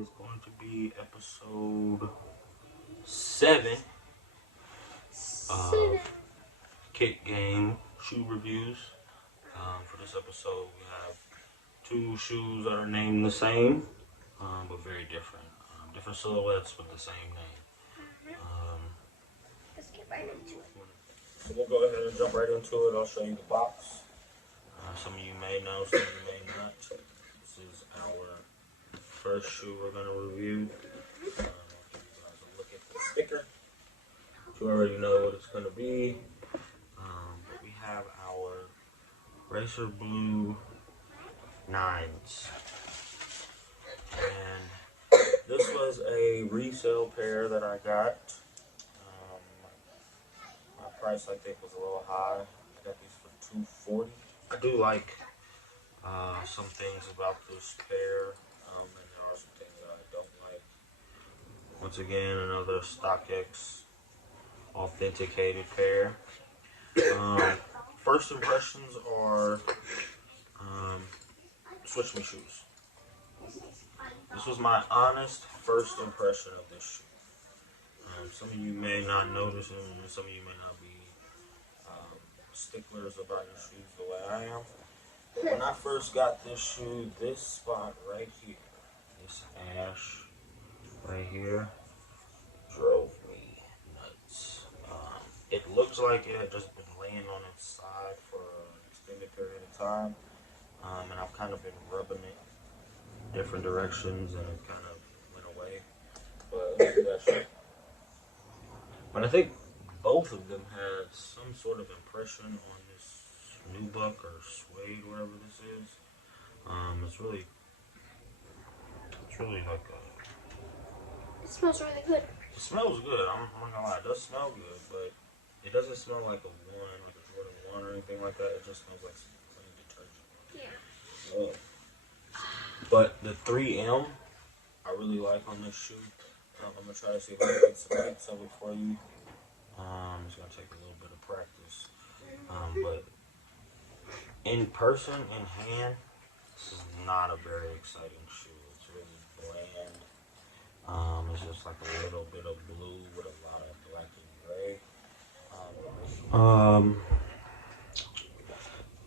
is going to be episode 7 of Kick Game shoe reviews. For this episode, we have 2 shoes that are named the same, but very different. Different silhouettes with the same name. Let's get right into it. So we'll go ahead and jump right into it. I'll show you the box. Some of you may know, some of you may not. This is our first shoe we're going to review. I'll give you guys a look at the sticker. You already know what it's going to be. But we have our Racer Blue 9s. And this was a resale pair that I got. My price, I think, was a little high. I got these for $240. I do like some things about this pair, and there are some things that I don't like. Once again, another StockX authenticated pair. First impressions are switch me shoes. This was my honest first impression of this shoe. Some of you may not notice it, and some of you may not be sticklers about your shoes the way I am. But when I first got this shoe, this spot right here, this ash right here, drove me nuts. It looks like it had just been laying on its side for an extended period of time, and I've kind of been rubbing it different directions, and it kind of went away. But I think both of them had some sort of impression on this nubuck or suede, whatever this is. It's really like a... It smells really good. It smells good. I'm not gonna lie. It does smell good, but it doesn't smell like a Jordan 1 or anything like that. It just smells like some plain detergent. Yeah. But the 3M, I really like on this shoe. I'm gonna try to see if I can get some pics of it for you. It's gonna take a little bit of practice, but in person, in hand, this is not a very exciting shoe. It's really bland. It's just like a little bit of blue with a lot of black and gray.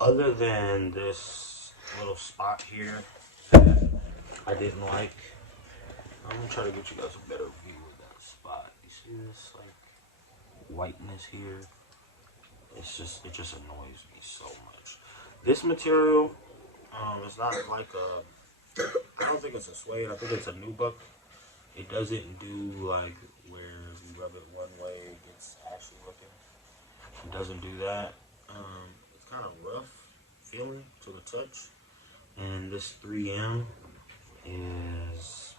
Other than this little spot here that I didn't like, I'm gonna try to get you guys a better view of that spot. You see this like whiteness here? It just annoys me so much. This material, it's not like a, I don't think it's a suede. I think it's a nubuck. It doesn't do like where you rub it one way it gets ashy looking. It doesn't do that. It's kind of rough feeling to the touch. And this 3M is,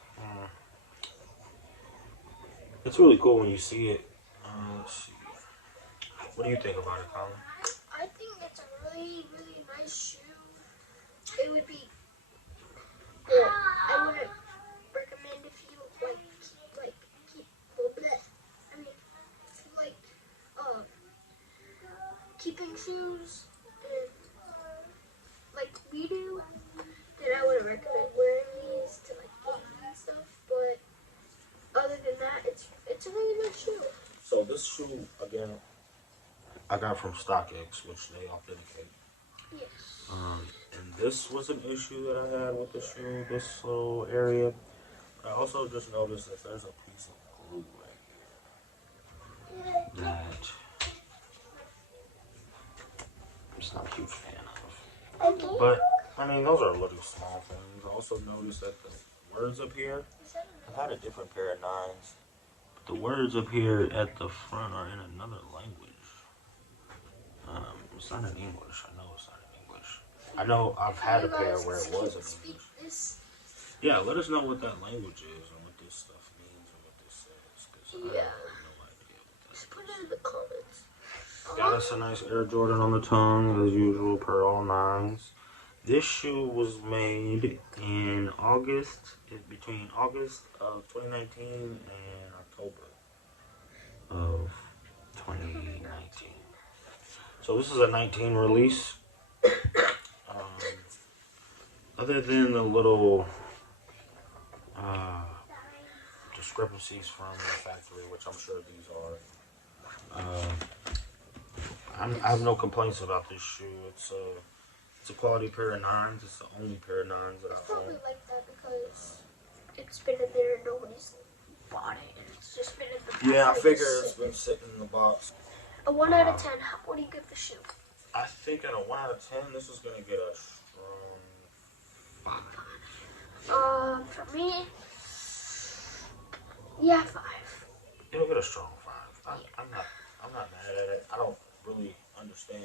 it's really cool when you see it. Let's see. What do you think about it, Colin? I think it's a really, really nice shoe. It would be, I wouldn't recommend if you keeping shoes like we do, then I wouldn't recommend wearing these to like games and stuff. But other than that, it's a really nice shoe. So this shoe, again, I got from StockX, which they authenticate. Yes. And this was an issue that I had with the shoe, this little area. I also just noticed that there's a piece of glue right here that I'm just not a huge fan of. Okay. But, I mean, those are little small things. I also noticed that the words up here, I've had a different pair of 9s. The words up here at the front are in another language. It's not in English. I know it's not in English. I know I've had a pair where it was in English. Yeah, let us know what that language is and what this stuff means and what this says. Because I have no idea what that is. Just put it in the comments. Got us a nice Air Jordan on the tongue, as usual, per all 9s. This shoe was made in between August of 2019 and October of 2019. So this is a 19 release. Other than the little discrepancies from the factory, which I'm sure these are. I have no complaints about this shoe. It's a quality pair of nines. It's the only pair of nines that It's I've probably owned. like that because it's been in there and nobody's bought it, and it's just been in the back. Yeah, I figure just it's been sitting in the box. a 1 out of 10. What do you give the shoe? I think at a 1 out of 10, this is gonna get a strong 5. For me, yeah, 5. It'll get a strong 5. I'm not mad at it. I don't really understand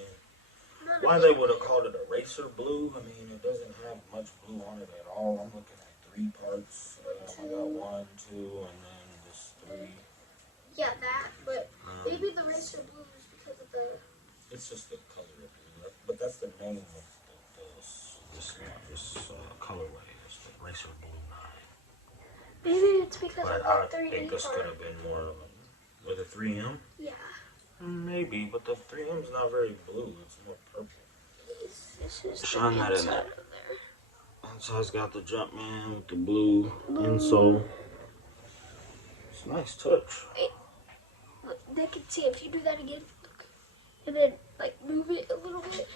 why they would have called it a racer blue. I mean, it doesn't have much blue on it at all. I'm looking at 3 parts. I got 1, 2, and then just 3. Yeah, that, but maybe the racer blue is because of the... It's just the color of blue, but that's the name of this colorway. It's the racer blue 9. Maybe it's because But of I the 3 think this could have been more with a 3M. Yeah. Maybe, but the 3M's not very blue. It's more purple. This is Shine the that in inside there. of there. Inside's got the Jumpman with the blue insole. It's a nice touch. Wait, look, they can see if you do that again. Look, and then like move it a little bit.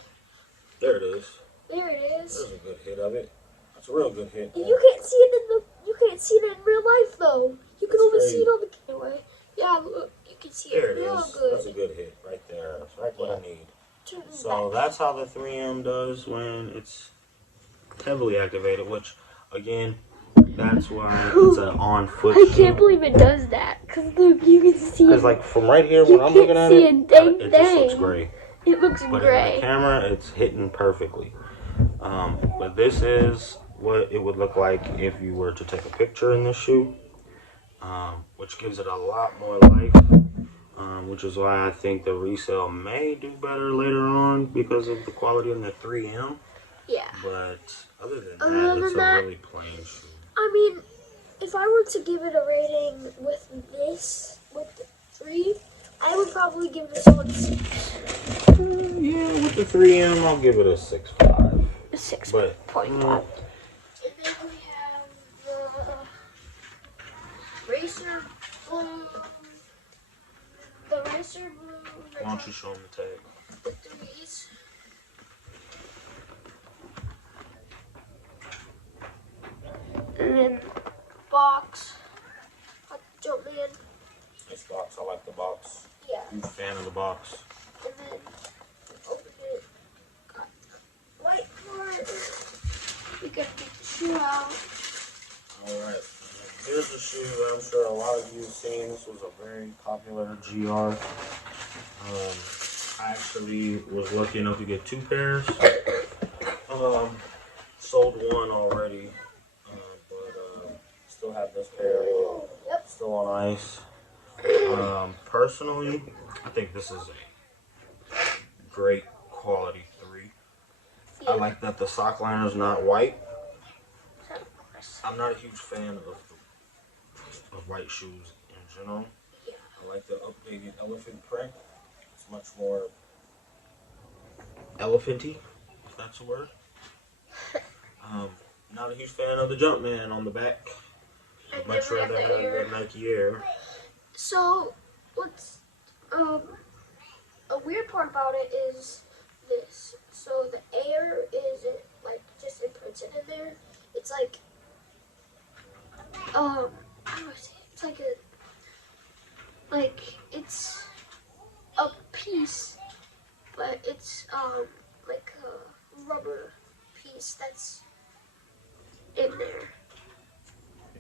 There it is. There it is. There's a good hit of it. That's a real good hit. And you can't see it in the. You can't see it in real life though. You can That's only great. see it on the camera. Yeah, look, you can see There it it real is. good. That's a good hit right there. That's right what I need. Turn it So back. that's how the 3M does when it's heavily activated, which again, that's why it's an on foot I shoe. can't believe it does that. Cause look, you can see Because it. like from right here when You I'm looking can't at see it, a dang it just looks thing. gray. It looks But in gray. the camera, it's hitting perfectly. But this is what it would look like if you were to take a picture in this shoe, which gives it a lot more life, which is why I think the resale may do better later on because of the quality in the 3M. Yeah. But other than Other that, it's than a that, really plain shoe. I mean, if I were to give it a rating with this, with the 3, I would probably give it a solid 6. Yeah, with the 3M, I'll give it a 6.5. A 6.5. But And then we have the Racer Blue. The Racer Blue. why don't you show them the tag? The 3s. And then box. Jumpman. This box, I like the box. Yeah. Huge fan of the box. And then open it. Got the white part. We got the shoe out. Alright, here's a shoe that I'm sure a lot of you have seen. This was a very popular GR. I actually was lucky enough to get 2 pairs. Sold 1 already, but still have this pair. Yep. Still on ice. Personally, I think this is a great quality 3. Yeah. I like that the sock liner is not white. So, of course. I'm not a huge fan of white shoes in general. Yeah. I like the updated elephant print. It's much more elephanty, if that's a word. Not a huge fan of the Jumpman on the back. I'd much rather have the Nike Air. So, what's a weird part about it is this. So the Air is like just imprinted in there. It's like how do I say it? It's like it's a piece, but it's like a rubber piece that's in there.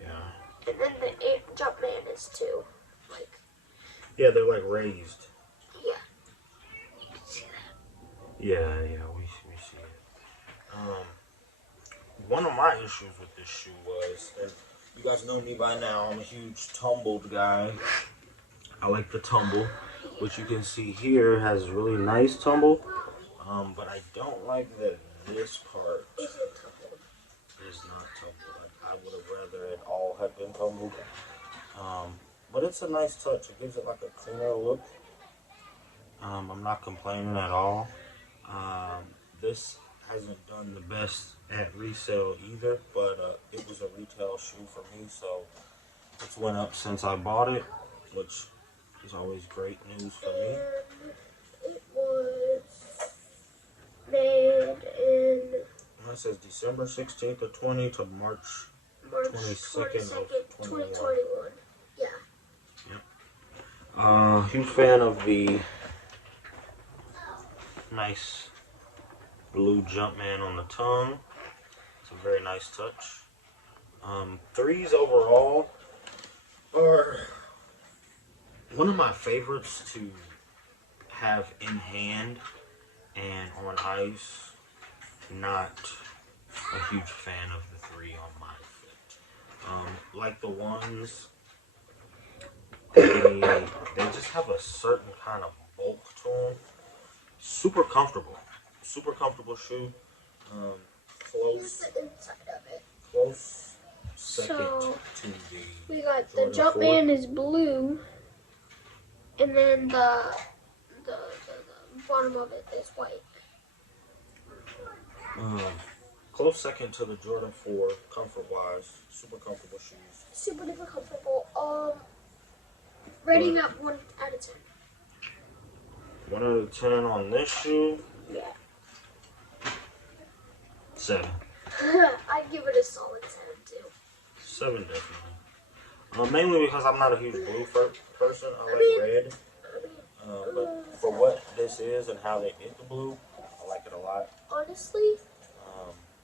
Yeah. And then the Jumpman is too. Like, Yeah, they're like raised. yeah. You can see that. Yeah, we see it. One of my issues with this shoe was, and you guys know me by now, I'm a huge tumbled guy. I like the tumble, which you can see here has really nice tumble. But I don't like that this part Is it tumbled? is not tumbled. I would have rather it all had been tumbled. But it's a nice touch. It gives it like a cleaner look. I'm not complaining at all. This hasn't done the best at resale either, but it was a retail shoe for me, so it's went up since I bought it, which is always great news for me. And it was made in It says December 16th of 20 to March 22nd of 2021. Yeah. Yep. Huge fan of the nice blue Jumpman on the tongue. It's a very nice touch. 3s overall are one of my favorites to have in hand and on ice. Not a huge fan of the 3 on my foot. Like the ones, they just have a certain kind of bulk to them. Super comfortable shoe. Here's the inside of it. Close second So, to the we got the Jordan Jumpman is blue, and then the bottom of it is white. Close second to the Jordan 4, comfort-wise. Super comfortable shoes. Super duper comfortable. Rating up 1 out of 10. 1 out of 10 on this shoe. Yeah. 7. I'd give it a solid 7 too. 7 definitely. Mainly because I'm not a huge blue person. I like red. But for what this is and how they did the blue, I like it a lot. Honestly,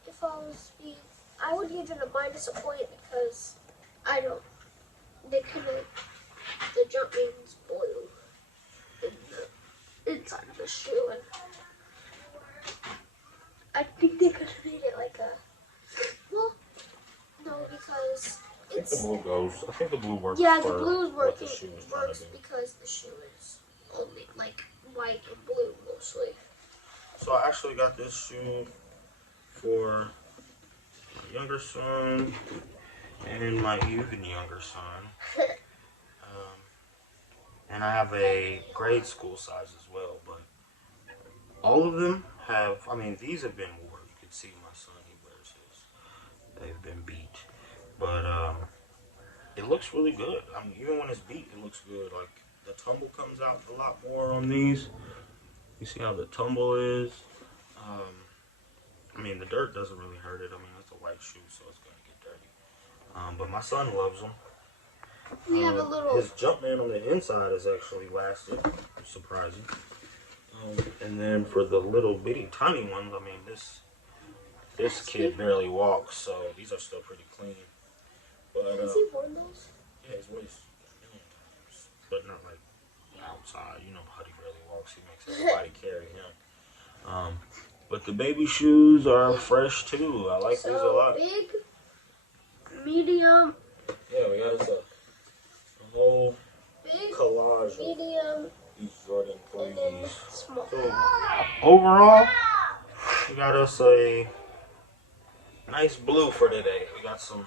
if I was being, I would give it a minus a point because they couldn't, the Jumpman's blue in the inside of the shoe, and I think they could have made it like a, well, no, because I think the blue works. yeah, the for blue is what working, the shoe is trying to works do. because the shoe is only like white and blue mostly. So I actually got this shoe for my younger son and my even younger son. And I have a grade school size as well, but all of them have, I mean, these have been worn. You can see my son, he wears his. They've been beat. But it looks really good. I mean, even when it's beat, it looks good. Like, the tumble comes out a lot more on these. You see how the tumble is? I mean, the dirt doesn't really hurt it. I mean, it's a white shoe, so it's going to get dirty. But my son loves them. We have a little. His Jumpman on the inside has actually lasted. Surprising. And then for the little bitty tiny ones, I mean, this kid barely walks, so these are still pretty clean. But Has he worn those? yeah, he's waist, but not like outside. You know, Huddy barely walks. He makes everybody carry him. But the baby shoes are fresh too. I like these a lot. Big, medium. Yeah, we got a whole Big, collage medium, of these Jordan and then 3s. small. So overall, we got us a nice blue for today. We got some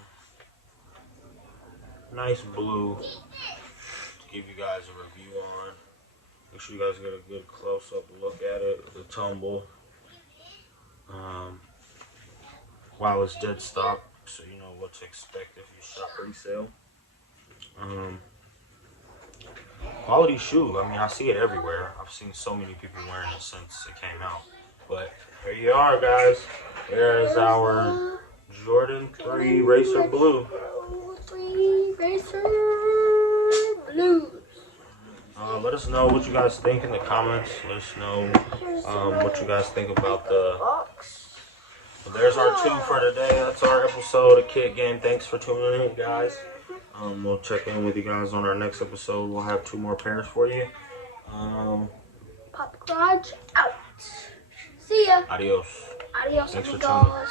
nice blue to give you guys a review on. Make sure you guys get a good close-up look at it. The tumble. While it's dead stock, so you know what to expect if you shop resale. Quality shoe. I mean, I see it everywhere. I've seen so many people wearing it since it came out. But here you are, guys. There is our Jordan 3 Racer Blue. 3 Racer Blues. Let us know what you guys think in the comments. Let us know what you guys think about the... Well, there's our 2 for today. That's our episode of Kid Game. Thanks for tuning in, guys. We'll check in with you guys on our next episode. We'll have 2 more pairs for you. Pop Garage out. See ya. Adios. Adios, Thanks for amigos.